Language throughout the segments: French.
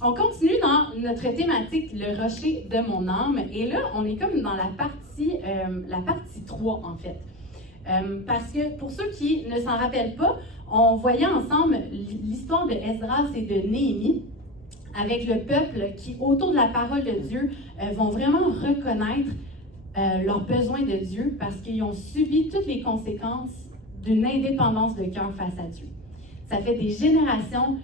on continue dans notre thématique, le rocher de mon âme. Et là, on est comme dans la partie 3, en fait. Parce que pour ceux qui ne s'en rappellent pas, on voyait ensemble l'histoire de Esdras et de Néhémie avec le peuple qui, autour de la parole de Dieu, vont vraiment reconnaître leurs besoins de Dieu parce qu'ils ont subi toutes les conséquences d'une indépendance de cœur face à Dieu. Ça fait des générations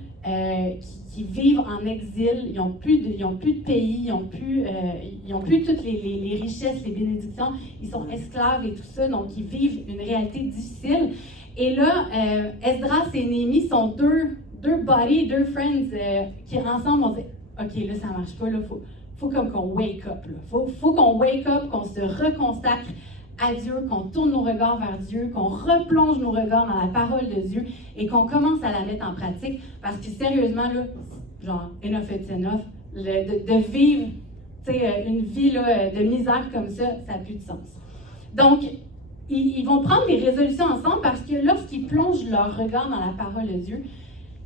qui vivent en exil, ils n'ont plus de pays, ils n'ont plus toutes les richesses, les bénédictions, ils sont esclaves et tout ça, donc ils vivent une réalité difficile. Et là, Esdras et Néhémie sont deux buddies, deux friends qui ensemble vont dire « OK, là, ça ne marche pas, là, faut comme qu'on wake up, là. Faut qu'on wake up, qu'on se reconsacre à Dieu, qu'on tourne nos regards vers Dieu, qu'on replonge nos regards dans la parole de Dieu et qu'on commence à la mettre en pratique parce que sérieusement, là, genre, enough it's enough, de vivre une vie là, de misère comme ça n'a plus de sens. Donc, ils vont prendre des résolutions ensemble parce que lorsqu'ils plongent leur regard dans la parole de Dieu,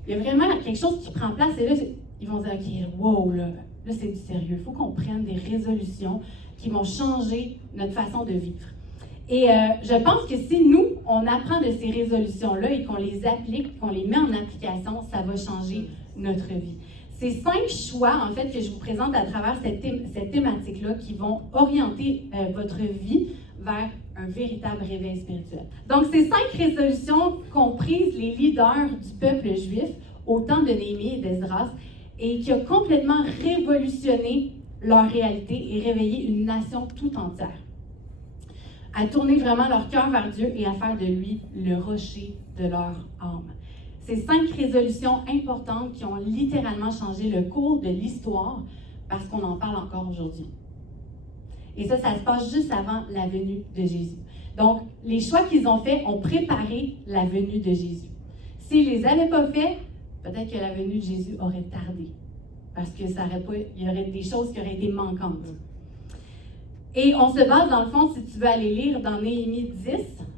il y a vraiment quelque chose qui prend place et là, ils vont dire, OK, wow, là c'est du sérieux, il faut qu'on prenne des résolutions qui vont changer notre façon de vivre. Et je pense que si nous, on apprend de ces résolutions-là et qu'on les applique, qu'on les met en application, ça va changer notre vie. C'est 5 choix, en fait, que je vous présente à travers cette thématique-là qui vont orienter votre vie vers un véritable réveil spirituel. Donc, ces 5 résolutions qu'ont prises les leaders du peuple juif au temps de Néhémie et d'Esdras et qui a complètement révolutionné leur réalité et réveillé une nation tout entière. À tourner vraiment leur cœur vers Dieu et à faire de lui le rocher de leur âme. Ces 5 résolutions importantes qui ont littéralement changé le cours de l'histoire parce qu'on en parle encore aujourd'hui. Et ça se passe juste avant la venue de Jésus. Donc, les choix qu'ils ont faits ont préparé la venue de Jésus. S'ils ne les avaient pas faits, peut-être que la venue de Jésus aurait tardé. Parce que il y aurait des choses qui auraient été manquantes. Et on se base, dans le fond, si tu veux aller lire dans Néhémie 10,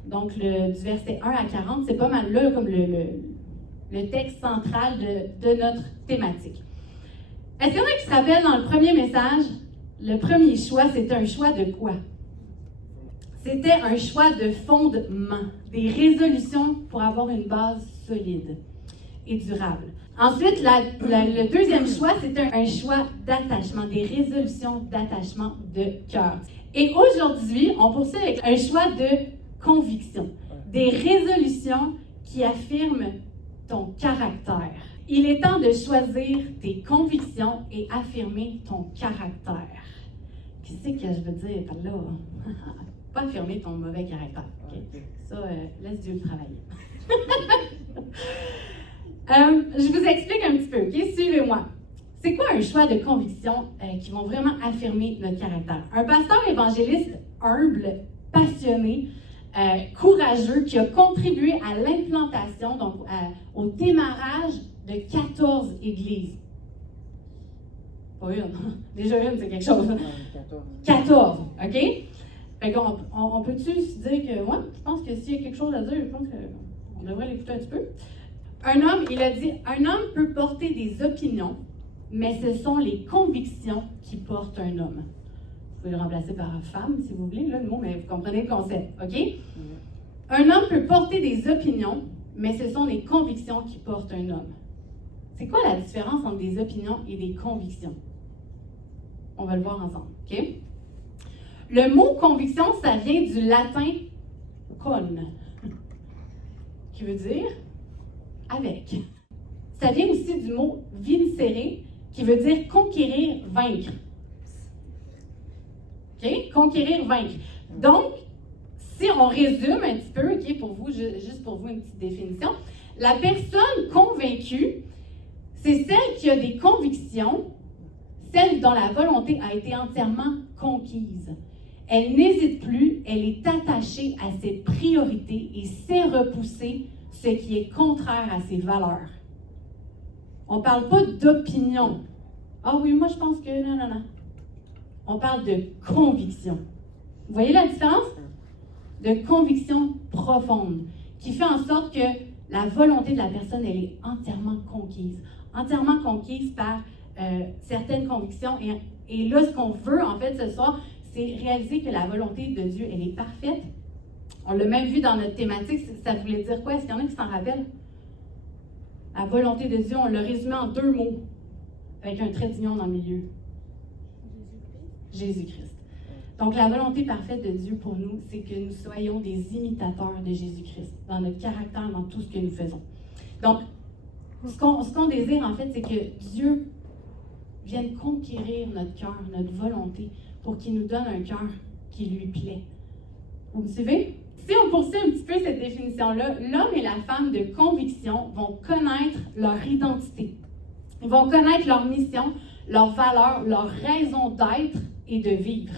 donc du verset 1 à 40, c'est pas mal là comme le texte central de notre thématique. Est-ce qu'il y en a qui se rappellent dans le premier message, le premier choix, c'était un choix de quoi? C'était un choix de fondement, des résolutions pour avoir une base solide et durable. Ensuite, le deuxième choix, c'est un choix d'attachement, des résolutions d'attachement de cœur. Et aujourd'hui, on poursuit avec un choix de conviction, des résolutions qui affirment ton caractère. Il est temps de choisir tes convictions et affirmer ton caractère. Qu'est-ce que je veux dire par là? Pas affirmer ton mauvais caractère. Okay? Ça, laisse Dieu le travailler. Je vous explique un petit peu, OK? Suivez-moi. C'est quoi un choix de conviction qui vont vraiment affirmer notre caractère? Un pasteur évangéliste humble, passionné, courageux, qui a contribué à l'implantation, donc au démarrage de 14 églises. Pas une. Déjà une, c'est quelque chose. 14, OK? Fait qu'on on peut-tu se dire que, moi, je pense que s'il y a quelque chose à dire, je pense qu'on devrait l'écouter un petit peu. Un homme, il a dit, un homme peut porter des opinions, mais ce sont les convictions qui portent un homme. Vous pouvez le remplacer par femme, si vous voulez, là, le mot, mais vous comprenez le concept, OK? Un homme peut porter des opinions, mais ce sont les convictions qui portent un homme. C'est quoi la différence entre des opinions et des convictions? On va le voir ensemble, OK? Le mot conviction, ça vient du latin con, qui veut dire avec. Ça vient aussi du mot vincere, qui veut dire conquérir, vaincre. OK? Conquérir, vaincre. Donc, si on résume un petit peu, OK, pour vous, juste pour vous, une petite définition, la personne convaincue, c'est celle qui a des convictions, celle dont la volonté a été entièrement conquise. Elle n'hésite plus, elle est attachée à ses priorités et sait repousser ce qui est contraire à ses valeurs. On ne parle pas d'opinion. Ah oui, moi je pense que non. On parle de conviction. Vous voyez la différence? De conviction profonde, qui fait en sorte que la volonté de la personne, elle est entièrement conquise, entièrement conquise par certaines convictions. Et là, ce qu'on veut, en fait, ce soir, c'est réaliser que la volonté de Dieu, elle est parfaite. On l'a même vu dans notre thématique, ça voulait dire quoi? Est-ce qu'il y en a qui s'en rappellent? La volonté de Dieu, on l'a résumé en 2 mots, avec un trait d'union dans le milieu. Jésus-Christ. Donc, la volonté parfaite de Dieu pour nous, c'est que nous soyons des imitateurs de Jésus-Christ, dans notre caractère, dans tout ce que nous faisons. Donc, ce qu'on désire, en fait, c'est que Dieu vienne conquérir notre cœur, notre volonté, pour qu'il nous donne un cœur qui lui plaît. Vous me suivez? Si on poursuit un petit peu cette définition-là, l'homme et la femme de conviction vont connaître leur identité. Ils vont connaître leur mission, leurs valeurs, leur raison d'être et de vivre.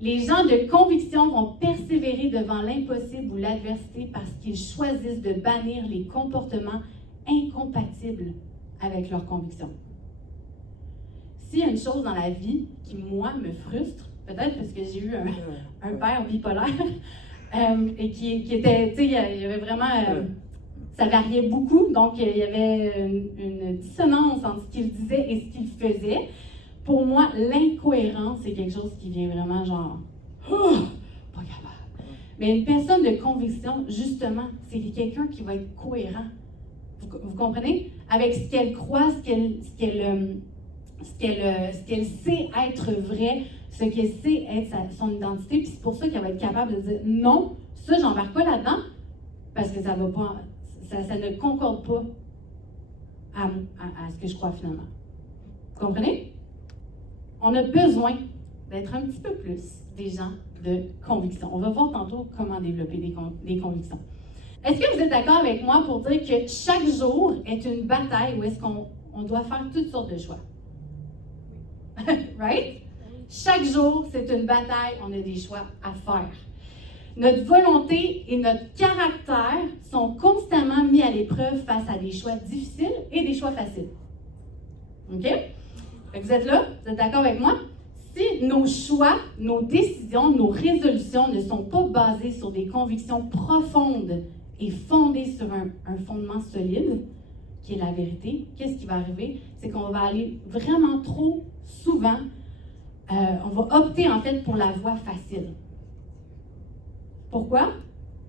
Les gens de conviction vont persévérer devant l'impossible ou l'adversité parce qu'ils choisissent de bannir les comportements incompatibles avec leurs convictions. S'il y a une chose dans la vie qui, moi, me frustre, peut-être parce que j'ai eu un père bipolaire, et qui était, tu sais, il y avait vraiment, ça variait beaucoup, donc il y avait une dissonance entre ce qu'il disait et ce qu'il faisait. Pour moi, l'incohérence, c'est quelque chose qui vient vraiment genre, pas capable. Mais une personne de conviction, justement, c'est quelqu'un qui va être cohérent. Vous comprenez? Avec ce qu'elle croit, ce qu'elle sait être vrai, ce qu'elle sait être son identité, puis c'est pour ça qu'elle va être capable de dire non, ça, j'embarque pas là-dedans, parce que ça va pas, ça ne concorde pas à ce que je crois finalement. Vous comprenez? On a besoin d'être un petit peu plus des gens de conviction. On va voir tantôt comment développer des convictions. Est-ce que vous êtes d'accord avec moi pour dire que chaque jour est une bataille où est-ce qu'on doit faire toutes sortes de choix? Right? Chaque jour, c'est une bataille, on a des choix à faire. Notre volonté et notre caractère sont constamment mis à l'épreuve face à des choix difficiles et des choix faciles. OK? Vous êtes là? Vous êtes d'accord avec moi? Si nos choix, nos décisions, nos résolutions ne sont pas basées sur des convictions profondes et fondées sur un fondement solide, qui est la vérité, qu'est-ce qui va arriver? C'est qu'on va aller vraiment trop souvent, on va opter en fait pour la voie facile. Pourquoi?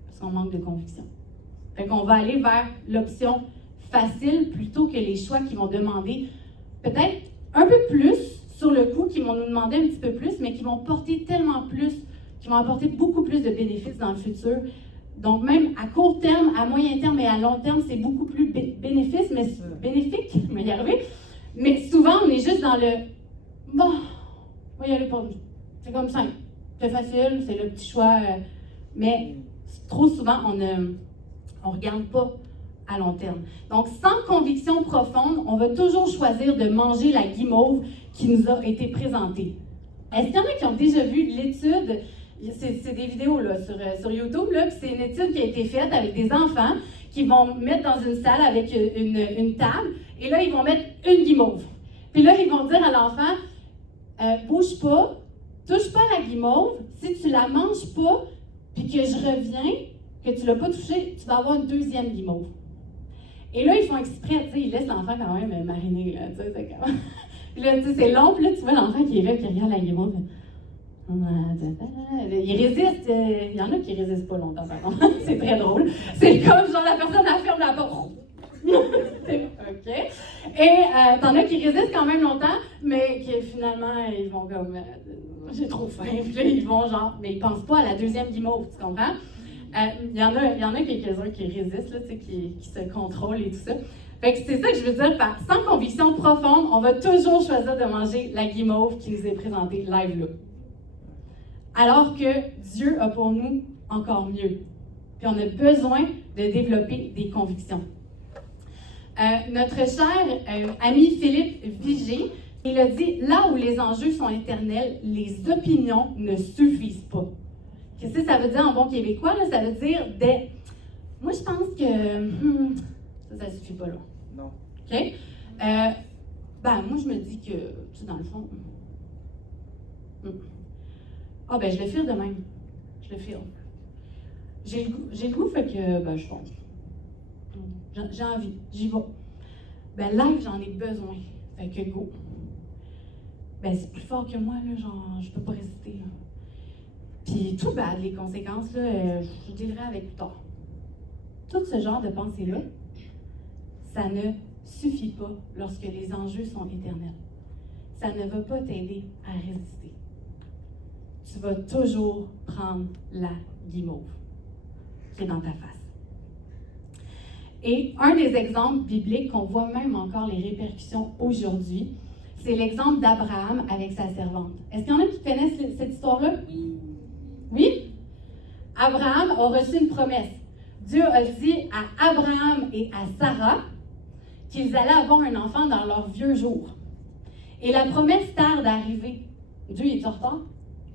Parce qu'on manque de conviction. Fait qu'on va aller vers l'option facile plutôt que les choix qui vont demander peut-être un peu plus sur le coup, qui vont nous demander un petit peu plus, mais qui vont porter tellement plus, qui vont apporter beaucoup plus de bénéfices dans le futur. Donc même à court terme, à moyen terme et à long terme, c'est beaucoup plus bénéfique, je vais y arriver. Mais souvent, on est juste dans le bon, on va y aller pour nous. C'est comme ça. C'est facile, c'est le petit choix. Mais trop souvent, on ne regarde pas à long terme. Donc, sans conviction profonde, on va toujours choisir de manger la guimauve qui nous a été présentée. Est-ce qu'il y en a qui ont déjà vu l'étude? C'est des vidéos là, sur YouTube, là, c'est une étude qui a été faite avec des enfants qui vont mettre dans une salle avec une table, et là, ils vont mettre une guimauve. Puis là, ils vont dire à l'enfant, bouge pas, touche pas à la guimauve, si tu la manges pas, puis que je reviens, que tu l'as pas touchée, tu vas avoir une deuxième guimauve. Et là, ils font exprès, tu sais, ils laissent l'enfant quand même mariner, là, tu sais, c'est comme... Puis là, tu sais, c'est long, puis là, tu vois l'enfant qui est là, qui regarde la guimauve. Il résiste, il y en a qui résistent pas longtemps, par contre. C'est très drôle. C'est comme, genre, la personne, elle ferme la porte. OK. Et t'en as qui résistent quand même longtemps, mais qui finalement, ils vont comme, j'ai trop faim, puis là, ils vont genre, mais ils pensent pas à la deuxième guimauve, tu comprends? Il y en a quelques-uns qui résistent, là, tu sais, qui se contrôlent et tout ça. Fait que c'est ça que je veux dire par sans conviction profonde, on va toujours choisir de manger la guimauve qui nous est présentée live là. Alors que Dieu a pour nous encore mieux. Puis on a besoin de développer des convictions. Notre cher ami Philippe Vigée, il a dit, là où les enjeux sont éternels, les opinions ne suffisent pas. Qu'est-ce que ça veut dire en bon québécois? Là? Ça veut dire des... Moi, je pense que ça suffit pas là. Non. OK? Moi, je me dis que, tu sais, dans le fond... Ah, ben, je le file de même. Je le file. J'ai le goût, fait que, je fonce. J'ai envie, j'y vais. Ben live, j'en ai besoin. Fait que go. Ben c'est plus fort que moi, là, genre, je peux pas résister. Là. Puis tout bad, les conséquences, là, je dirais avec plus tard. Tout ce genre de pensée-là, ça ne suffit pas lorsque les enjeux sont éternels. Ça ne va pas t'aider à résister. Tu vas toujours prendre la guimauve qui est dans ta face. Et un des exemples bibliques qu'on voit même encore les répercussions aujourd'hui, c'est l'exemple d'Abraham avec sa servante. Est-ce qu'il y en a qui connaissent cette histoire-là? Oui? Abraham a reçu une promesse. Dieu a dit à Abraham et à Sarah qu'ils allaient avoir un enfant dans leurs vieux jours. Et la promesse tarde à arriver. Dieu est en retard?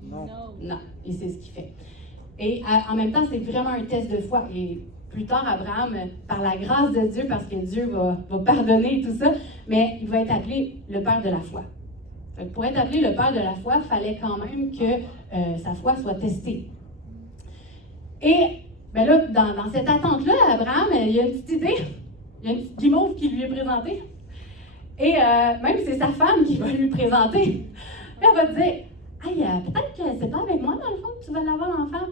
Non, il sait ce qu'il fait. Et en même temps, c'est vraiment un test de foi. Et plus tard, Abraham, par la grâce de Dieu, parce que Dieu va pardonner et tout ça, mais il va être appelé le père de la foi. Fait que pour être appelé le père de la foi, il fallait quand même que sa foi soit testée. Et ben là, dans cette attente-là, Abraham, il y a une petite idée, il y a une petite guimauve qui lui est présentée. Et même c'est sa femme qui va lui présenter. Elle va te dire, hey, peut-être que c'est pas avec moi, dans le fond, que tu vas l'avoir l'enfant.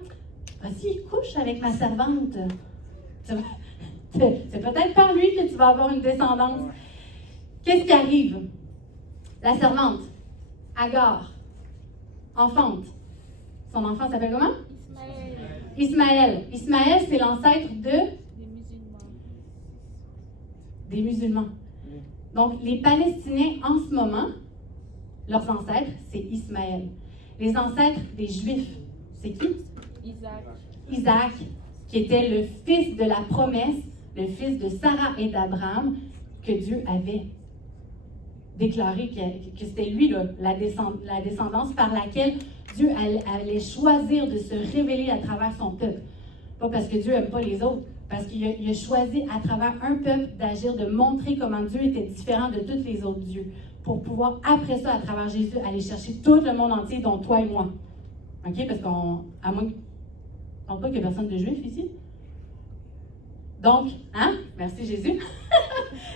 Vas-y, couche avec ma servante. C'est peut-être par lui que tu vas avoir une descendance. Qu'est-ce qui arrive? La servante, Agar, enfante. Son enfant s'appelle comment? Ismaël. Ismaël, c'est l'ancêtre des musulmans. Donc, les Palestiniens, en ce moment, leurs ancêtres, c'est Ismaël. Les ancêtres des Juifs, c'est qui? Isaac, qui était le fils de la promesse, le fils de Sarah et d'Abraham, que Dieu avait déclaré que c'était lui, là, la descendance par laquelle Dieu allait choisir de se révéler à travers son peuple. Pas parce que Dieu n'aime pas les autres, parce qu'il a choisi à travers un peuple d'agir, de montrer comment Dieu était différent de tous les autres dieux, pour pouvoir, après ça, à travers Jésus, aller chercher tout le monde entier, dont toi et moi. OK? Parce à moins qu'on ne parle pas qu'il n'y a personne de juif ici. Donc, hein? Merci Jésus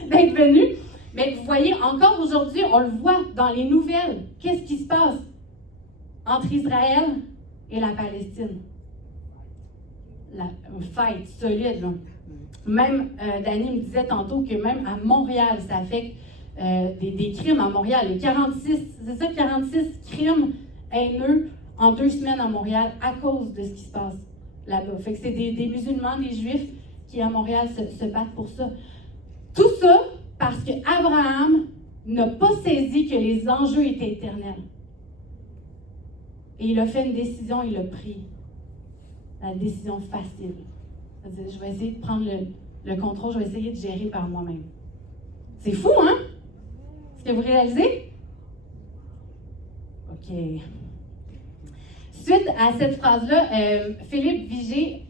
d'être venu. Mais vous voyez, encore aujourd'hui, on le voit dans les nouvelles. Qu'est-ce qui se passe entre Israël et la Palestine? La fight solide, là. Même, Danny me disait tantôt que même à Montréal, ça affecte des crimes à Montréal. Les 46 crimes haineux en 2 semaines à Montréal à cause de ce qui se passe là-bas. Fait que c'est des musulmans, des juifs qui à Montréal se battent pour ça. Tout ça parce qu'Abraham n'a pas saisi que les enjeux étaient éternels. Et il a fait une décision, il a pris la décision facile. C'est-à-dire, je vais essayer de prendre le contrôle, je vais essayer de gérer par moi-même. C'est fou, hein? Est-ce que vous réalisez? OK. Suite à cette phrase-là, Philippe Vigée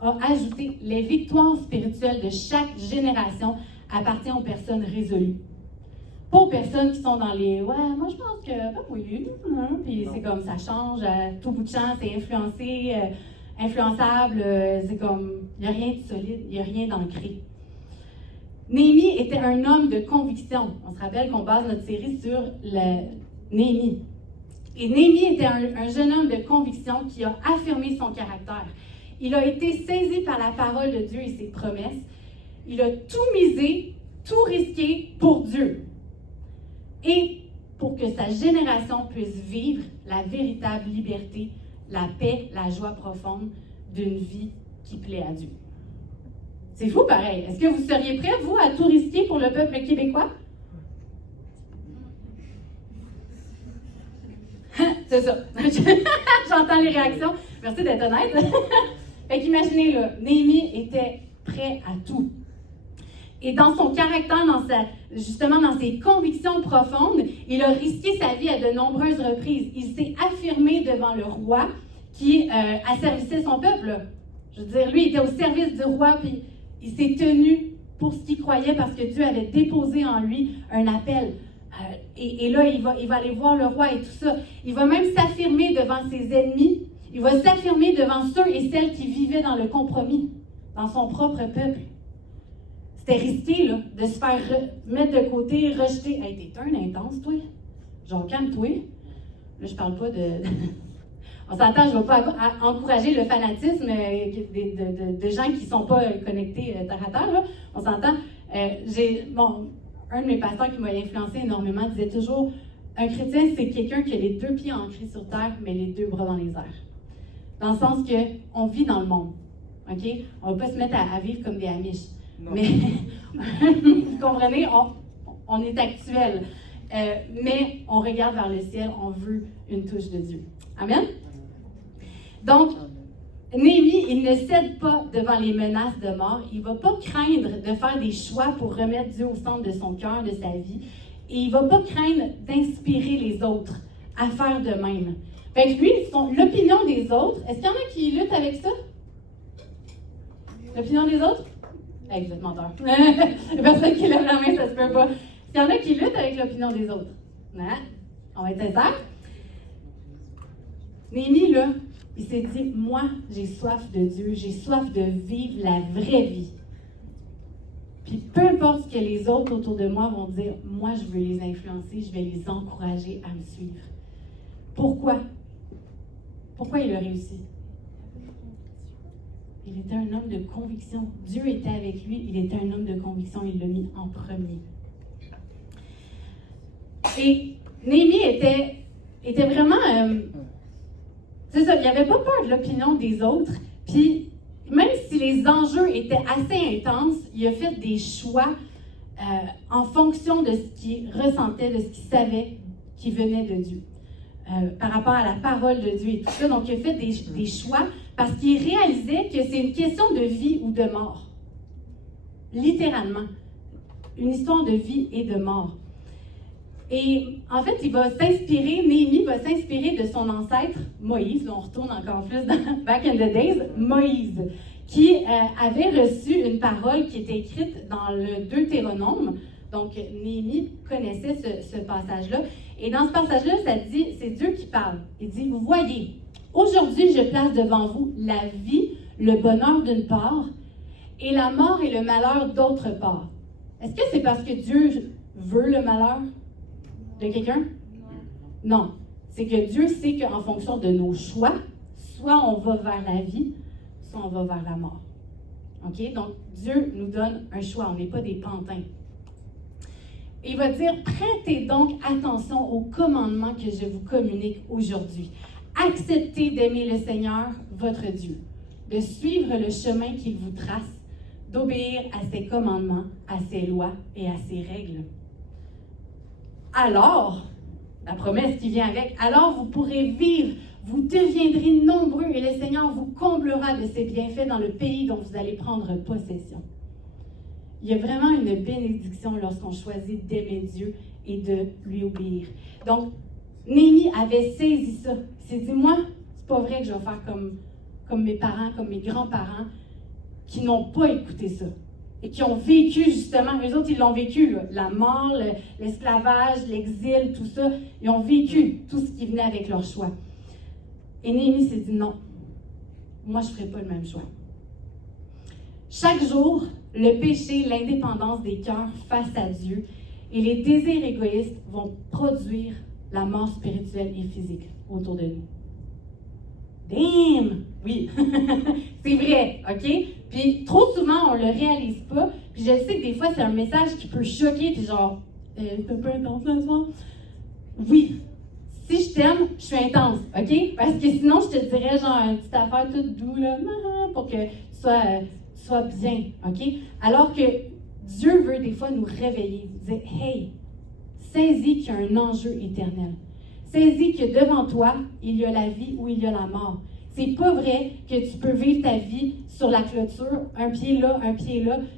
a ajouté « Les victoires spirituelles de chaque génération appartiennent aux personnes résolues. » Pas aux personnes qui sont dans les « Ouais, moi je pense que, ben oui, puis c'est comme ça change à tout bout de champ, c'est influencé, influençable, c'est comme, il n'y a rien de solide, il n'y a rien d'ancré. » Néhémie était un homme de conviction. On se rappelle qu'on base notre série sur Néhémie. Et Néhémie était un jeune homme de conviction qui a affirmé son caractère. Il a été saisi par la parole de Dieu et ses promesses. Il a tout misé, tout risqué pour Dieu. Et pour que sa génération puisse vivre la véritable liberté, la paix, la joie profonde d'une vie qui plaît à Dieu. C'est fou pareil. Est-ce que vous seriez prêts, vous, à tout risquer pour le peuple québécois? C'est ça. J'entends les réactions. Merci d'être honnête. Fait qu'imaginez, là, Néhémie était prêt à tout. Et dans son caractère, justement dans ses convictions profondes, il a risqué sa vie à de nombreuses reprises. Il s'est affirmé devant le roi qui asservissait son peuple. Là. Je veux dire, lui, il était au service du roi, puis il s'est tenu pour ce qu'il croyait parce que Dieu avait déposé en lui un appel. Et là, il va aller voir le roi et tout ça. Il va même s'affirmer devant ses ennemis. Il va s'affirmer devant ceux et celles qui vivaient dans le compromis, dans son propre peuple. c'était risqué, là, de se faire mettre de côté, rejeter. Hey, t'es un intense, toi. Genre, calme-toi. Là, je parle pas de... On s'entend, je ne vais pas encourager le fanatisme de gens qui ne sont pas connectés terre à terre, là. On s'entend. Un de mes pasteurs qui m'a influencé énormément disait toujours, un chrétien, c'est quelqu'un qui a les 2 pieds ancrés sur terre, mais les 2 bras dans les airs. Dans le sens qu'on vit dans le monde. OK? On ne va pas se mettre à vivre comme des Amish. Non. Mais, vous comprenez, on est actuel. Mais on regarde vers le ciel, on veut une touche de Dieu. Amen? Donc, Néhémie, il ne cède pas devant les menaces de mort. Il ne va pas craindre de faire des choix pour remettre Dieu au centre de son cœur, de sa vie. Et il ne va pas craindre d'inspirer les autres à faire de même. Fait que lui, l'opinion des autres, est-ce qu'il y en a qui luttent avec ça? L'opinion des autres? Hey, vous êtes menteur. Il y a personne qui lève la main, ça se peut pas. Est-ce qu'il y en a qui luttent avec l'opinion des autres? Hein? On va être sincère. Néhémie, là, il s'est dit, moi, j'ai soif de Dieu, j'ai soif de vivre la vraie vie. Puis peu importe ce que les autres autour de moi vont dire, moi, je veux les influencer, je vais les encourager à me suivre. Pourquoi? Pourquoi il a réussi? Il était un homme de conviction. Dieu était avec lui, il était un homme de conviction, il l'a mis en premier. Et Néhémie était vraiment... c'est ça, il n'avait pas peur de l'opinion des autres. Puis, même si les enjeux étaient assez intenses, il a fait des choix en fonction de ce qu'il ressentait, de ce qu'il savait qui venait de Dieu. Par rapport à la parole de Dieu et tout ça. Donc, il a fait des choix parce qu'il réalisait que c'est une question de vie ou de mort. Littéralement. Une histoire de vie et de mort. Et en fait, Néhémie va s'inspirer de son ancêtre, Moïse, là on retourne encore plus dans Back in the Days, Moïse, qui avait reçu une parole qui était écrite dans le Deutéronome. Donc, Néhémie connaissait ce passage-là. Et dans ce passage-là, ça dit, c'est Dieu qui parle. Il dit, vous voyez, aujourd'hui, je place devant vous la vie, le bonheur d'une part, et la mort et le malheur d'autre part. Est-ce que c'est parce que Dieu veut le malheur de quelqu'un? Non. C'est que Dieu sait qu'en fonction de nos choix, soit on va vers la vie, soit on va vers la mort. OK? Donc, Dieu nous donne un choix. On n'est pas des pantins. Et il va dire, prêtez donc attention aux commandements que je vous communique aujourd'hui. Acceptez d'aimer le Seigneur, votre Dieu, de suivre le chemin qu'il vous trace, d'obéir à ses commandements, à ses lois et à ses règles. Alors, la promesse qui vient avec, alors vous pourrez vivre, vous deviendrez nombreux et le Seigneur vous comblera de ses bienfaits dans le pays dont vous allez prendre possession. Il y a vraiment une bénédiction lorsqu'on choisit d'aimer Dieu et de lui obéir. Donc, Néhémie avait saisi ça. Il s'est dit, moi, c'est pas vrai que je vais faire comme mes parents, comme mes grands-parents, qui n'ont pas écouté ça. Et qui ont vécu justement, eux autres, ils l'ont vécu, là, la mort, l'esclavage, l'exil, tout ça. Ils ont vécu tout ce qui venait avec leur choix. Et Néhémie s'est dit, non, moi, je ne ferai pas le même choix. Chaque jour, le péché, l'indépendance des cœurs face à Dieu et les désirs égoïstes vont produire la mort spirituelle et physique autour de nous. Damn! Oui, c'est vrai, OK? Puis trop souvent, on ne le réalise pas. Puis je sais que des fois, c'est un message qui peut choquer, puis genre, t'es pas intense là ce soir? Oui. Si je t'aime, je suis intense, OK? Parce que sinon, je te dirais genre une petite affaire toute doux, là, pour que tu sois bien, OK? Alors que Dieu veut des fois nous réveiller, dire, hey, saisis qu'il y a un enjeu éternel. Saisis que devant toi, il y a la vie ou il y a la mort. C'est pas vrai que tu peux vivre ta vie sur la clôture, un pied là,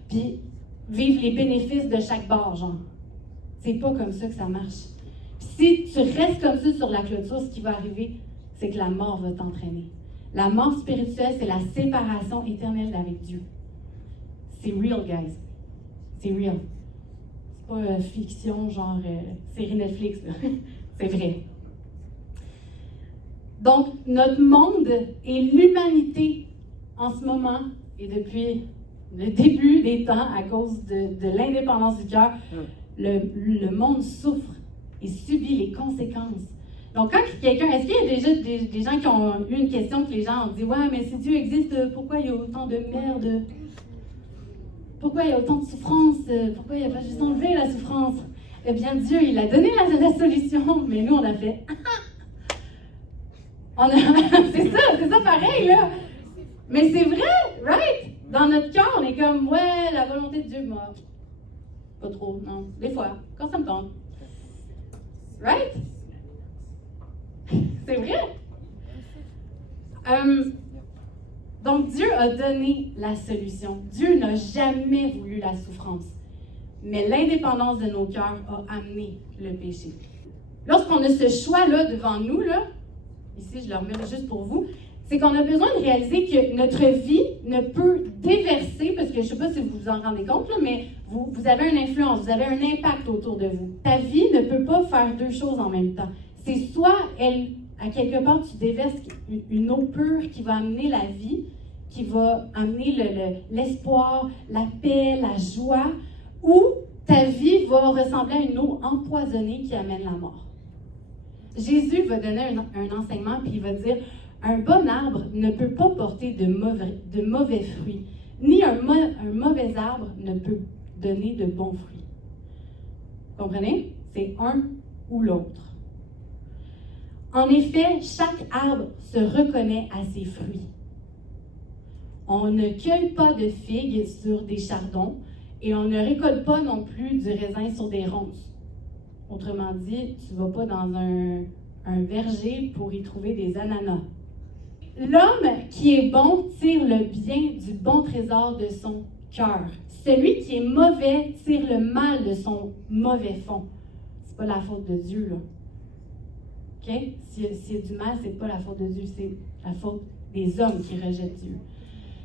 puis vivre les bénéfices de chaque bord, genre. C'est pas comme ça que ça marche. Si tu restes comme ça sur la clôture, ce qui va arriver, c'est que la mort va t'entraîner. La mort spirituelle, c'est la séparation éternelle avec Dieu. C'est real, guys. C'est real. C'est pas fiction, genre série Netflix, là. C'est vrai. Donc, notre monde et l'humanité, en ce moment, et depuis le début des temps, à cause de l'indépendance du cœur, le monde souffre et subit les conséquences. Donc, quand quelqu'un, est-ce qu'il y a déjà des gens qui ont eu une question que les gens ont dit, ouais, mais si Dieu existe, pourquoi il y a autant de merde? Pourquoi il y a autant de souffrance? Pourquoi il n'y a pas juste enlevé la souffrance? Eh bien, Dieu, il a donné la solution, mais nous, on a fait. C'est ça pareil, là. Mais c'est vrai, right? Dans notre cœur, on est comme, ouais, la volonté de Dieu, moi, pas trop, non. Des fois, quand ça me tente. Right? C'est vrai. Donc, Dieu a donné la solution. Dieu n'a jamais voulu la souffrance. Mais l'indépendance de nos cœurs a amené le péché. Lorsqu'on a ce choix-là devant nous, là, ici, je le remets juste pour vous, c'est qu'on a besoin de réaliser que notre vie ne peut déverser, parce que je ne sais pas si vous vous en rendez compte, là, mais vous avez une influence, vous avez un impact autour de vous. Ta vie ne peut pas faire deux choses en même temps. C'est soit, à quelque part, tu déverses une eau pure qui va amener la vie, qui va amener l'espoir, la paix, la joie, ou ta vie va ressembler à une eau empoisonnée qui amène la mort. Jésus va donner un enseignement, puis il va dire, un bon arbre ne peut pas porter de mauvais fruits, ni un mauvais arbre ne peut donner de bons fruits. Comprenez? C'est un ou l'autre. En effet, chaque arbre se reconnaît à ses fruits. On ne cueille pas de figues sur des chardons et on ne récolte pas non plus du raisin sur des ronces. Autrement dit, tu ne vas pas dans un verger pour y trouver des ananas. L'homme qui est bon tire le bien du bon trésor de son cœur. Celui qui est mauvais tire le mal de son mauvais fond. C'est pas la faute de Dieu, là. OK? S'il y a du mal, c'est pas la faute de Dieu, c'est la faute des hommes qui rejettent Dieu.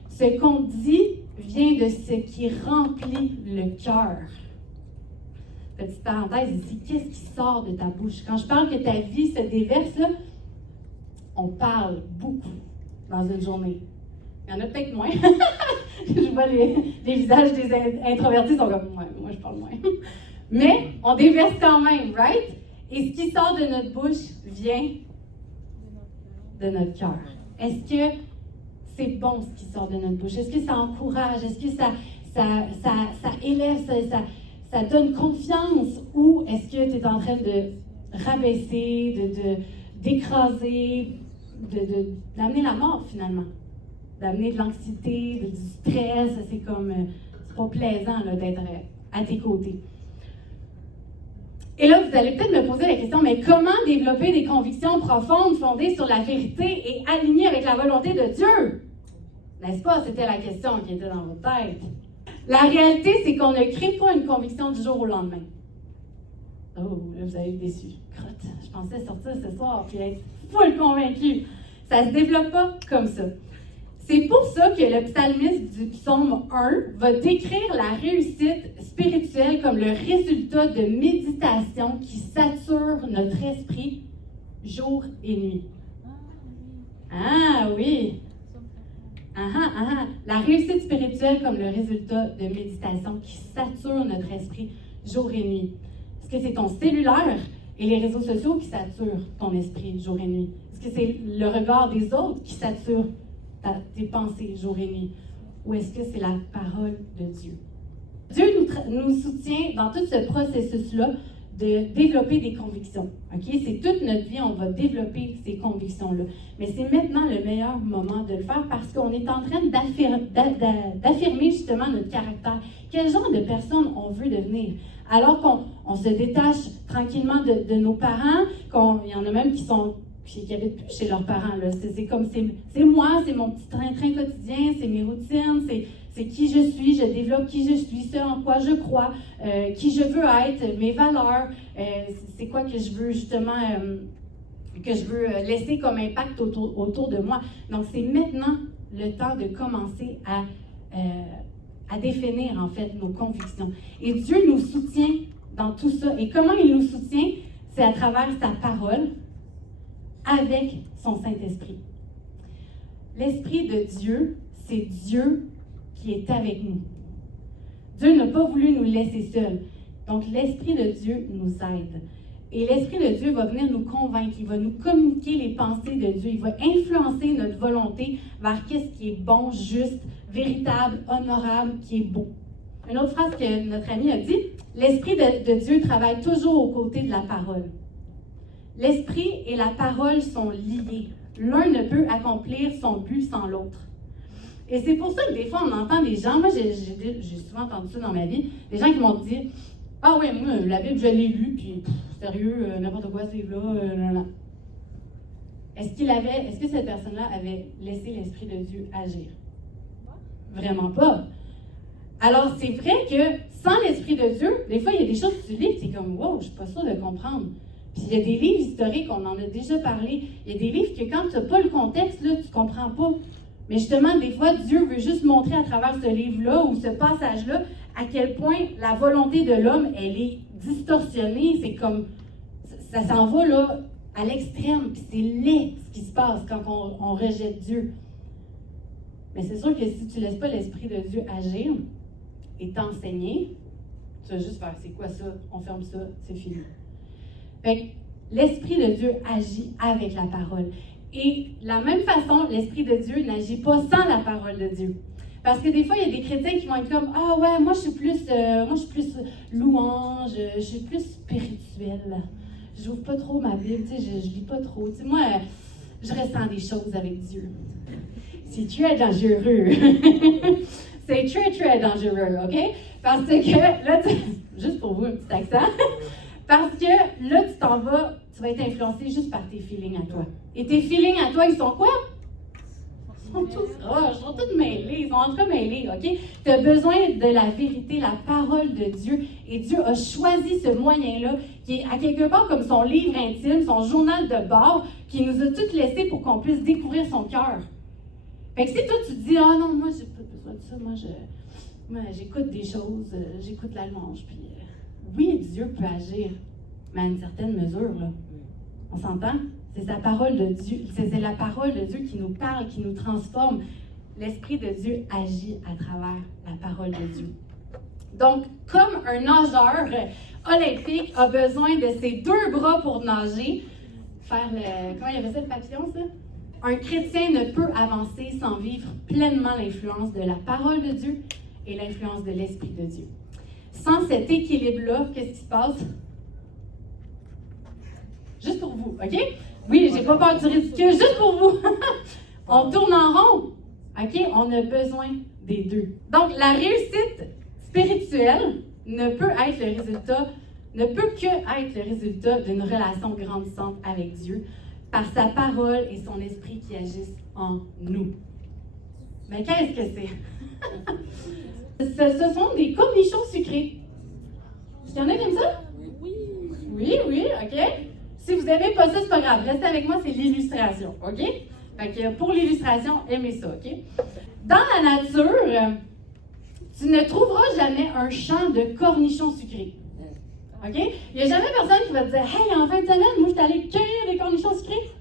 Ce qu'on dit vient de ce qui remplit le cœur. Petite parenthèse ici, qu'est-ce qui sort de ta bouche? Quand je parle que ta vie se déverse, là, on parle beaucoup dans une journée. Il y en a peut-être moins. Je vois les visages des introvertis sont comme, ouais, moi je parle moins. Mais on déverse quand même, right? Et ce qui sort de notre bouche vient de notre cœur. Est-ce que c'est bon ce qui sort de notre bouche? Est-ce que ça encourage? Est-ce que ça élève, ça donne confiance? Ou est-ce que tu es en train de rabaisser, d'écraser, d'amener la mort finalement? D'amener de l'anxiété, du stress, c'est pas plaisant là, d'être à tes côtés. Et là, vous allez peut-être me poser la question, mais comment développer des convictions profondes fondées sur la vérité et alignées avec la volonté de Dieu? N'est-ce pas? C'était la question qui était dans votre tête. La réalité, c'est qu'on ne crée pas une conviction du jour au lendemain. Oh, là, vous avez été déçu. Crotte, je pensais sortir ce soir et être full convaincu. Ça se développe pas comme ça. C'est pour ça que le psalmiste du psaume 1 va décrire la réussite spirituelle comme le résultat de méditation qui sature notre esprit jour et nuit. Ah oui! La réussite spirituelle comme le résultat de méditation qui sature notre esprit jour et nuit. Est-ce que c'est ton cellulaire et les réseaux sociaux qui saturent ton esprit jour et nuit? Est-ce que c'est le regard des autres qui sature tes pensées jour et nuit? Ou est-ce que c'est la parole de Dieu? Dieu nous soutient dans tout ce processus-là de développer des convictions. Okay? C'est toute notre vie, on va développer ces convictions-là. Mais c'est maintenant le meilleur moment de le faire parce qu'on est en train d'affirmer justement notre caractère. Quel genre de personne on veut devenir? Alors qu'on se détache tranquillement de nos parents, il y en a même qui habitent plus chez leurs parents. Là. C'est comme, c'est moi, c'est mon petit train-train quotidien, c'est mes routines, c'est qui je suis, je développe qui je suis, ce en quoi je crois, qui je veux être, mes valeurs, c'est quoi que je veux justement, que je veux laisser comme impact autour de moi. Donc, c'est maintenant le temps de commencer à définir en fait nos convictions. Et Dieu nous soutient dans tout ça. Et comment il nous soutient? C'est à travers sa parole, avec son Saint-Esprit. L'Esprit de Dieu, c'est Dieu qui est avec nous. Dieu n'a pas voulu nous laisser seuls. Donc, l'Esprit de Dieu nous aide. Et l'Esprit de Dieu va venir nous convaincre, il va nous communiquer les pensées de Dieu, il va influencer notre volonté vers qu'est-ce qui est bon, juste, véritable, honorable, qui est beau. Une autre phrase que notre ami a dit, l'Esprit de Dieu travaille toujours aux côtés de la parole. L'Esprit et la parole sont liés. L'un ne peut accomplir son but sans l'autre. Et c'est pour ça que des fois, on entend des gens, moi j'ai souvent entendu ça dans ma vie, des gens qui m'ont dit « Ah ouais, moi, la Bible, je l'ai lue, puis sérieux, n'importe quoi, ce livre-là, là. » Est-ce que cette personne-là avait laissé l'Esprit de Dieu agir? Vraiment pas. Alors, c'est vrai que sans l'Esprit de Dieu, des fois, il y a des choses que tu lis, tu es comme « Wow, je suis pas sûre de comprendre. » Puis il y a des livres historiques, on en a déjà parlé, il y a des livres que quand tu n'as pas le contexte, là, tu ne comprends pas. Mais justement, des fois, Dieu veut juste montrer à travers ce livre-là ou ce passage-là à quel point la volonté de l'homme, elle est distorsionnée. C'est comme, ça s'en va là à l'extrême, puis c'est laid ce qui se passe quand on rejette Dieu. Mais c'est sûr que si tu ne laisses pas l'Esprit de Dieu agir et t'enseigner, tu vas juste faire, c'est quoi ça? On ferme ça, c'est fini. Fait que l'Esprit de Dieu agit avec la parole. Et de la même façon, l'Esprit de Dieu n'agit pas sans la parole de Dieu. Parce que des fois, il y a des chrétiens qui vont être comme « Ah ouais, moi je suis plus louange, je suis plus spirituelle. Je n'ouvre pas trop ma Bible, tu sais, je lis pas trop. Tu sais, moi, je ressens des choses avec Dieu. » C'est très dangereux. C'est très, très dangereux, OK? Parce que, là, juste pour vous, un petit accent. Parce que là, tu vas être influencé juste par tes feelings à toi. Et tes feelings à toi, ils sont quoi? Ils sont tous proches, ils sont tous mêlés, ils sont entremêlés, OK? Tu as besoin de la vérité, la parole de Dieu. Et Dieu a choisi ce moyen-là, qui est à quelque part comme son livre intime, son journal de bord, qui nous a tous laissés pour qu'on puisse découvrir son cœur. Fait que si toi, tu te dis, « Ah non, moi, j'ai pas besoin de ça, moi, j'écoute des choses, j'écoute la louange, puis... Oui, Dieu peut agir, mais à une certaine mesure, là. On s'entend? C'est sa parole de Dieu, c'est la parole de Dieu qui nous parle, qui nous transforme. L'Esprit de Dieu agit à travers la parole de Dieu. Donc, comme un nageur olympique a besoin de ses deux bras pour nager, comment il y avait ça, le papillon, ça? Un chrétien ne peut avancer sans vivre pleinement l'influence de la parole de Dieu et l'influence de l'Esprit de Dieu. Sans cet équilibre-là, qu'est-ce qui se passe? Juste pour vous, OK? Oui, j'ai pas peur du ridicule, juste pour vous. On tourne en rond, OK? On a besoin des deux. Donc, la réussite spirituelle ne peut que être le résultat d'une relation grandissante avec Dieu par sa parole et son esprit qui agissent en nous. Mais qu'est-ce que c'est? Ce sont des cornichons sucrés. Il y en a comme ça? Oui, OK. Si vous n'aimez pas ça, c'est pas grave. Restez avec moi, c'est l'illustration, OK? Fait que pour l'illustration, aimez ça, OK? Dans la nature, tu ne trouveras jamais un champ de cornichons sucrés. OK? Il n'y a jamais personne qui va te dire « Hey, en fin de semaine, moi, je suis allée cueillir des cornichons sucrés. »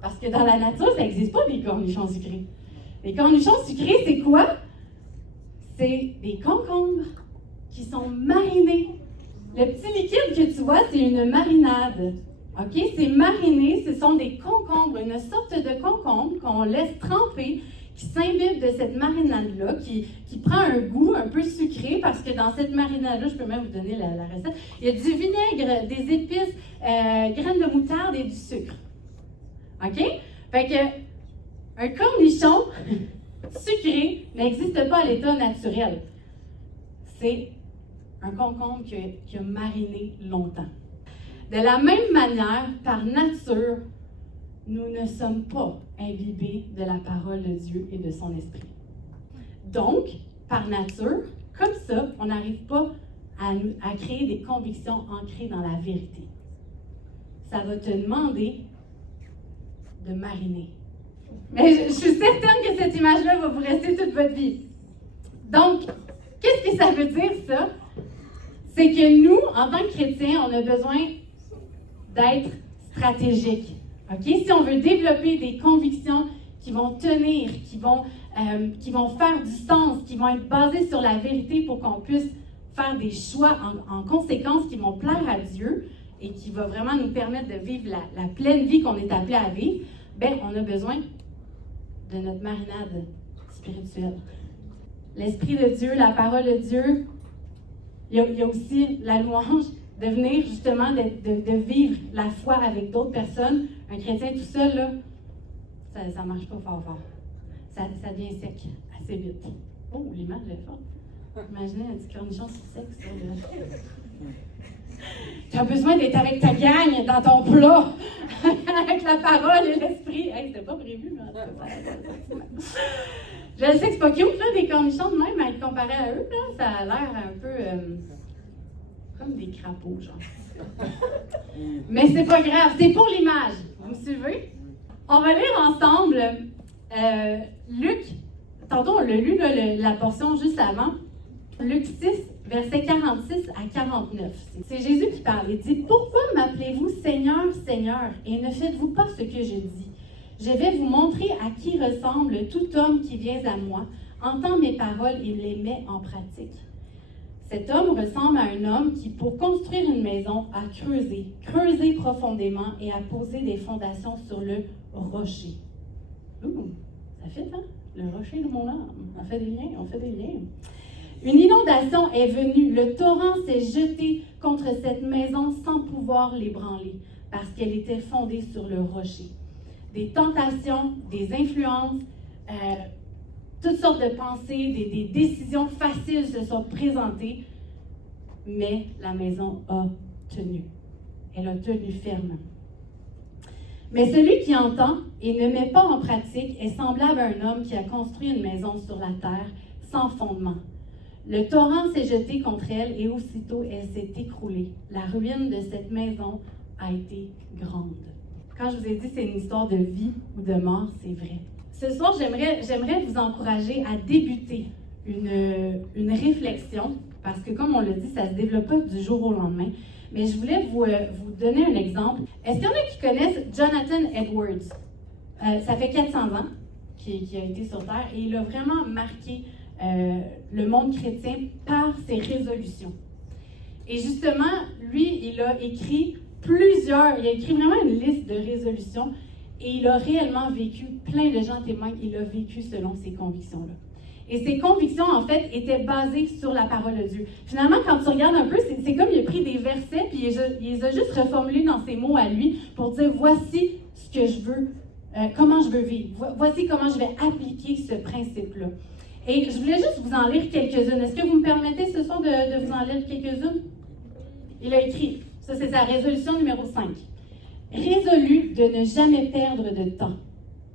Parce que dans la nature, ça n'existe pas des cornichons sucrés. Les cornichons sucrés, c'est quoi? C'est des concombres qui sont marinés. Le petit liquide que tu vois, c'est une marinade. OK? C'est mariné, ce sont des concombres, une sorte de concombre qu'on laisse tremper, qui s'imbibe de cette marinade-là, qui prend un goût un peu sucré, parce que dans cette marinade-là, je peux même vous donner la recette, il y a du vinaigre, des épices, graines de moutarde et du sucre. OK? Fait que un cornichon sucré n'existe pas à l'état naturel. C'est un concombre qui a mariné longtemps. De la même manière, par nature, nous ne sommes pas imbibés de la parole de Dieu et de son esprit. Donc, par nature, comme ça, on n'arrive pas à créer des convictions ancrées dans la vérité. Ça va te demander de mariner. Mais je suis certaine que cette image-là va vous rester toute votre vie. Donc, qu'est-ce que ça veut dire, ça? C'est que nous, en tant que chrétiens, on a besoin d'être stratégiques. OK? Si on veut développer des convictions qui vont tenir, qui vont faire du sens, qui vont être basés sur la vérité pour qu'on puisse faire des choix en conséquence qui vont plaire à Dieu et qui va vraiment nous permettre de vivre la pleine vie qu'on est appelé à vivre, bien, on a besoin de notre marinade spirituelle. L'Esprit de Dieu, la parole de Dieu, il y a aussi la louange, de venir justement, de vivre la foi avec d'autres personnes. Un chrétien tout seul, là, ça ne marche pas fort. Ça devient sec assez vite. Oh, l'image est forte. Imaginez un petit cornichon sec sur le... Tu as besoin d'être avec ta gang dans ton plat, avec la parole et l'esprit. Hey, c'était pas prévu, mais je sais que c'est pas cute, là, des cornichons de même, à être comparé à eux. Là, ça a l'air un peu comme des crapauds, genre. Mais c'est pas grave, c'est pour l'image. Vous me suivez? On va lire ensemble Luc. Tantôt, on l'a lu, là, la portion juste avant. Luc 6, versets 46 à 49. C'est Jésus qui parle. Il dit « Pourquoi m'appelez-vous Seigneur, Seigneur, et ne faites-vous pas ce que je dis? Je vais vous montrer à qui ressemble tout homme qui vient à moi, entend mes paroles et les met en pratique. Cet homme ressemble à un homme qui, pour construire une maison, a creusé profondément et a posé des fondations sur le rocher. » Ouh, ça fait, hein? Le rocher de mon âme. On fait des liens. Une inondation est venue. Le torrent s'est jeté contre cette maison sans pouvoir l'ébranler, parce qu'elle était fondée sur le rocher. Des tentations, des influences, toutes sortes de pensées, des décisions faciles se sont présentées, mais la maison a tenu. Elle a tenu ferme. Mais celui qui entend et ne met pas en pratique est semblable à un homme qui a construit une maison sur la terre sans fondement. Le torrent s'est jeté contre elle et aussitôt elle s'est écroulée. La ruine de cette maison a été grande. Quand je vous ai dit que c'est une histoire de vie ou de mort, c'est vrai. Ce soir, j'aimerais vous encourager à débuter une réflexion, parce que comme on l'a dit, ça ne se développe pas du jour au lendemain. Mais je voulais vous donner un exemple. Est-ce qu'il y en a qui connaissent Jonathan Edwards? Ça fait 400 ans qu'il a été sur Terre et il a vraiment marqué le monde chrétien par ses résolutions. Et justement, lui, il a écrit vraiment une liste de résolutions et il a réellement vécu, plein de gens témoignent, il a vécu selon ses convictions-là. Et ses convictions, en fait, étaient basées sur la parole de Dieu. Finalement, quand tu regardes un peu, c'est comme il a pris des versets, puis il les a juste reformulés dans ses mots à lui pour dire, voici ce que je veux, comment je veux vivre. Voici comment je vais appliquer ce principe-là. Et je voulais juste vous en lire quelques-unes. Est-ce que vous me permettez ce soir de vous en lire quelques-unes? Il a écrit, ça c'est sa résolution numéro 5. Résolu de ne jamais perdre de temps,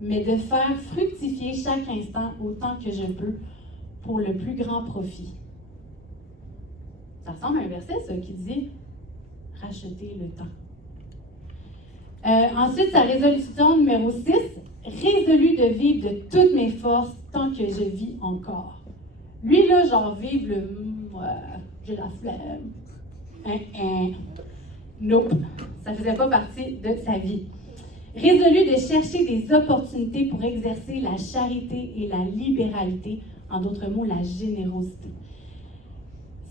mais de faire fructifier chaque instant autant que je peux pour le plus grand profit. Ça ressemble à un verset, ça, qui dit « racheter le temps ». Ensuite, sa résolution numéro 6, « résolu de vivre de toutes mes forces tant que je vis encore ». Lui, là, genre, vivre le « j'ai la flemme ». Nope, ça ne faisait pas partie de sa vie. Résolu de chercher des opportunités pour exercer la charité et la libéralité, en d'autres mots, la générosité.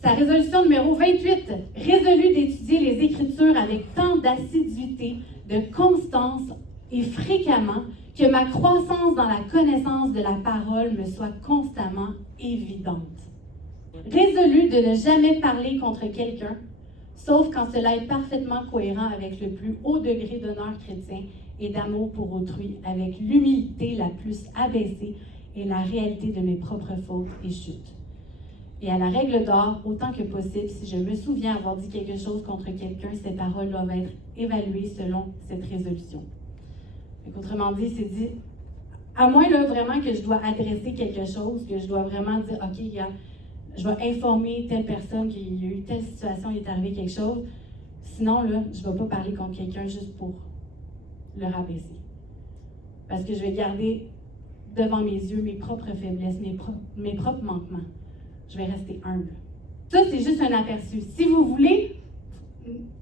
Sa résolution numéro 28, résolu d'étudier les Écritures avec tant d'assiduité, de constance et fréquemment que ma croissance dans la connaissance de la parole me soit constamment évidente. Résolu de ne jamais parler contre quelqu'un, sauf quand cela est parfaitement cohérent avec le plus haut degré d'honneur chrétien et d'amour pour autrui, avec l'humilité la plus abaissée et la réalité de mes propres fautes et chutes. Et à la règle d'or, autant que possible, si je me souviens avoir dit quelque chose contre quelqu'un, ces paroles doivent être évaluées selon cette résolution. Autrement dit, c'est dit, à moins là, vraiment que je dois adresser quelque chose, que je dois vraiment dire, OK, regarde, je vais informer telle personne qu'il y a eu telle situation, il est arrivé quelque chose. Sinon, là, je ne vais pas parler contre quelqu'un juste pour le rabaisser. Parce que je vais garder devant mes yeux mes propres faiblesses, mes propres manquements. Je vais rester humble. Ça, c'est juste un aperçu. Si vous voulez,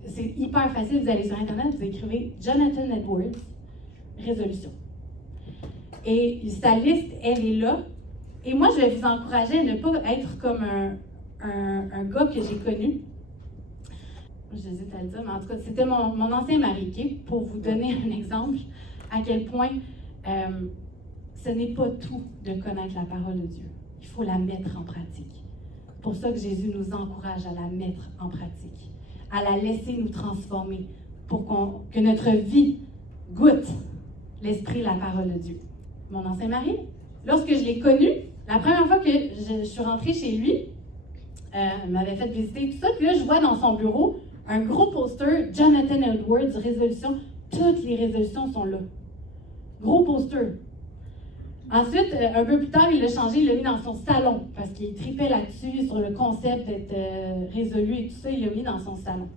c'est hyper facile, vous allez sur Internet, vous écrivez Jonathan Edwards, résolution. Et sa liste, elle est là. Et moi, je vais vous encourager à ne pas être comme un gars que j'ai connu. J'hésite à le dire, mais en tout cas, c'était mon ancien mari, okay? Pour vous donner un exemple, à quel point ce n'est pas tout de connaître la parole de Dieu. Il faut la mettre en pratique. C'est pour ça que Jésus nous encourage à la mettre en pratique, à la laisser nous transformer, pour que notre vie goûte l'esprit, la parole de Dieu. Mon ancien mari, lorsque je l'ai connu, la première fois que je suis rentrée chez lui, il m'avait fait visiter tout ça, puis là, je vois dans son bureau un gros poster, Jonathan Edwards, résolution. Toutes les résolutions sont là. Gros poster. Ensuite, un peu plus tard, il l'a changé, il l'a mis dans son salon, parce qu'il tripait là-dessus, sur le concept d'être résolu et tout ça, il l'a mis dans son salon.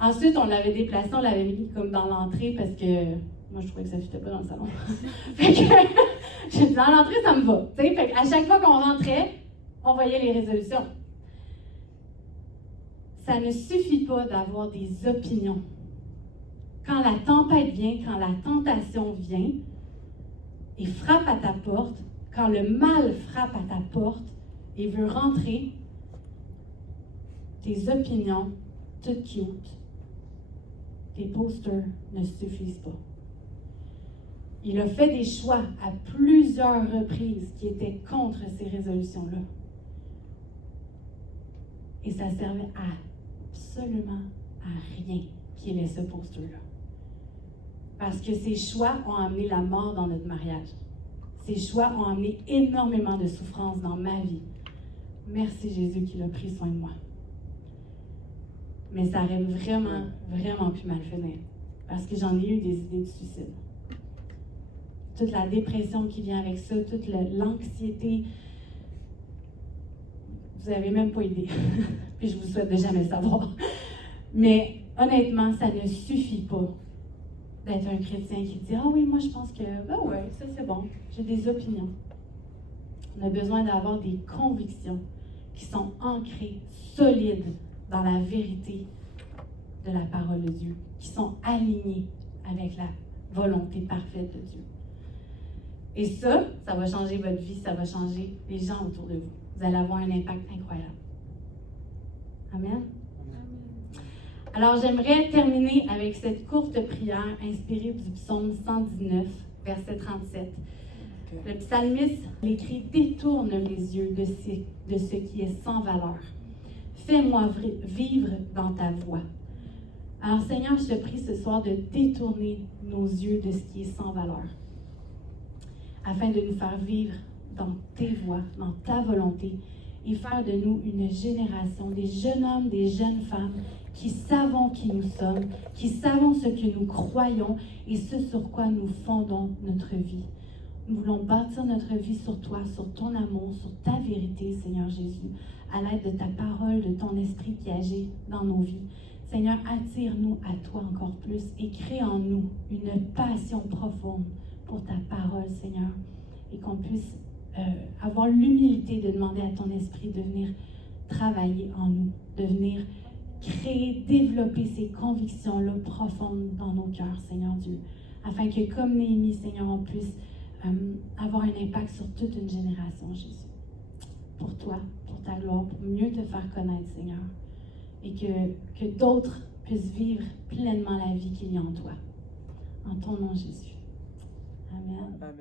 Ensuite, on l'avait déplacé, on l'avait mis comme dans l'entrée, parce que moi, je trouvais que ça ne fitait pas dans le salon. Fait que, j'ai dit, dans l'entrée, ça me va. Fait qu'à chaque fois qu'on rentrait, on voyait les résolutions. Ça ne suffit pas d'avoir des opinions. Quand la tempête vient, quand la tentation vient et frappe à ta porte, quand le mal frappe à ta porte et veut rentrer, tes opinions, toutes cute, tes posters ne suffisent pas. Il a fait des choix à plusieurs reprises qui étaient contre ces résolutions-là. Et ça servait absolument à rien qu'il ait ce poster-là. Parce que ces choix ont amené la mort dans notre mariage. Ces choix ont amené énormément de souffrance dans ma vie. Merci Jésus qu'il a pris soin de moi. Mais ça aurait vraiment, vraiment pu mal finir. Parce que j'en ai eu des idées de suicide. Toute la dépression qui vient avec ça, toute l'anxiété. Vous n'avez même pas idée. Puis je vous souhaite de jamais le savoir. Mais honnêtement, ça ne suffit pas d'être un chrétien qui dit « Ah oui, moi je pense que, ben ouais, ça c'est bon, j'ai des opinions. » On a besoin d'avoir des convictions qui sont ancrées, solides dans la vérité de la parole de Dieu, qui sont alignées avec la volonté parfaite de Dieu. Et ça va changer votre vie, ça va changer les gens autour de vous. Vous allez avoir un impact incroyable. Amen. Alors, j'aimerais terminer avec cette courte prière inspirée du psaume 119, verset 37. Le psalmiste l'écrit « Détourne les yeux de ce qui est sans valeur. Fais-moi vivre dans ta voie. » Alors, Seigneur, je te prie ce soir de détourner nos yeux de ce qui est sans valeur, afin de nous faire vivre dans tes voies, dans ta volonté, et faire de nous une génération, des jeunes hommes, des jeunes femmes, qui savons qui nous sommes, qui savons ce que nous croyons et ce sur quoi nous fondons notre vie. Nous voulons bâtir notre vie sur toi, sur ton amour, sur ta vérité, Seigneur Jésus, à l'aide de ta parole, de ton esprit qui agit dans nos vies. Seigneur, attire-nous à toi encore plus et crée en nous une passion profonde pour ta parole, Seigneur, et qu'on puisse avoir l'humilité de demander à ton esprit de venir travailler en nous, de venir créer, développer ces convictions-là profondes dans nos cœurs, Seigneur Dieu, afin que comme Néhémie, Seigneur, on puisse avoir un impact sur toute une génération, Jésus. Pour toi, pour ta gloire, pour mieux te faire connaître, Seigneur, et que d'autres puissent vivre pleinement la vie qu'il y a en toi. En ton nom, Jésus. Amen. Amen.